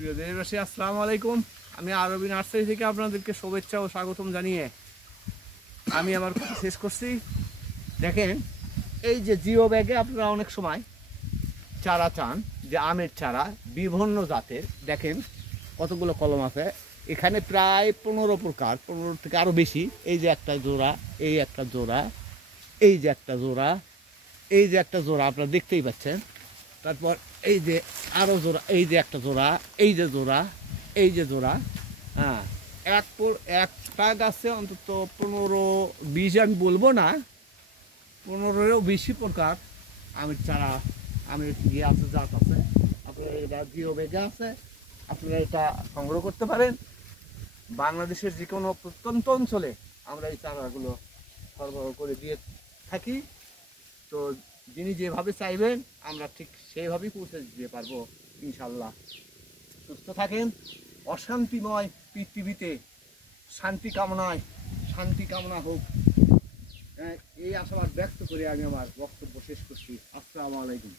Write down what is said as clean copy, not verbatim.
প্রিয় দেশবাসী, আসসালামু আলাইকুম। আমি আরবি নার্সারি থেকে আপনাদেরকে শুভেচ্ছা ও স্বাগতম জানিয়ে আমি আমার কথা শেষ করছি। দেখেন, এই যে জিও ব্যাগে আপনারা অনেক সময় চারা চান, যে আমের চারা বিভিন্ন জাতের। দেখেন কতগুলো কলম আছে এখানে, প্রায় 15 প্রকার, 15 থেকে আরও বেশি। এই যে একটা জোড়া, এই একটা জোড়া, এই যে একটা জোড়া, এই যে একটা জোড়া আপনারা দেখতেই পাচ্ছেন। তারপর এই যে আরও জোড়া, এই যে একটা জোড়া, এই যে জোড়া, এই যে জোড়া। হ্যাঁ, একটা গাছে অন্তত 15-20, আমি বলবো না, 15-এরও বেশি প্রকার আমের চারা, আমের ইয়ে আছে, জাত আছে। আপনারা এটা জিও ব্যাগে আছে, আপনারা এটা সংগ্রহ করতে পারেন। বাংলাদেশের যে কোনো প্রত্যন্ত অঞ্চলে আমরা এই চারাগুলো সরবরাহ করে দিয়ে থাকি। তো যিনি যেভাবে চাইবেন আমরা ঠিক সেইভাবেই পৌঁছে দিতে পারবো ইনশাল্লাহ। সুস্থ থাকেন। অশান্তিময় পৃথিবীতে শান্তি কামনা হোক, এই আশাবাদ ব্যক্ত করে আমি আমার বক্তব্য শেষ করছি। আসসালামু আলাইকুম।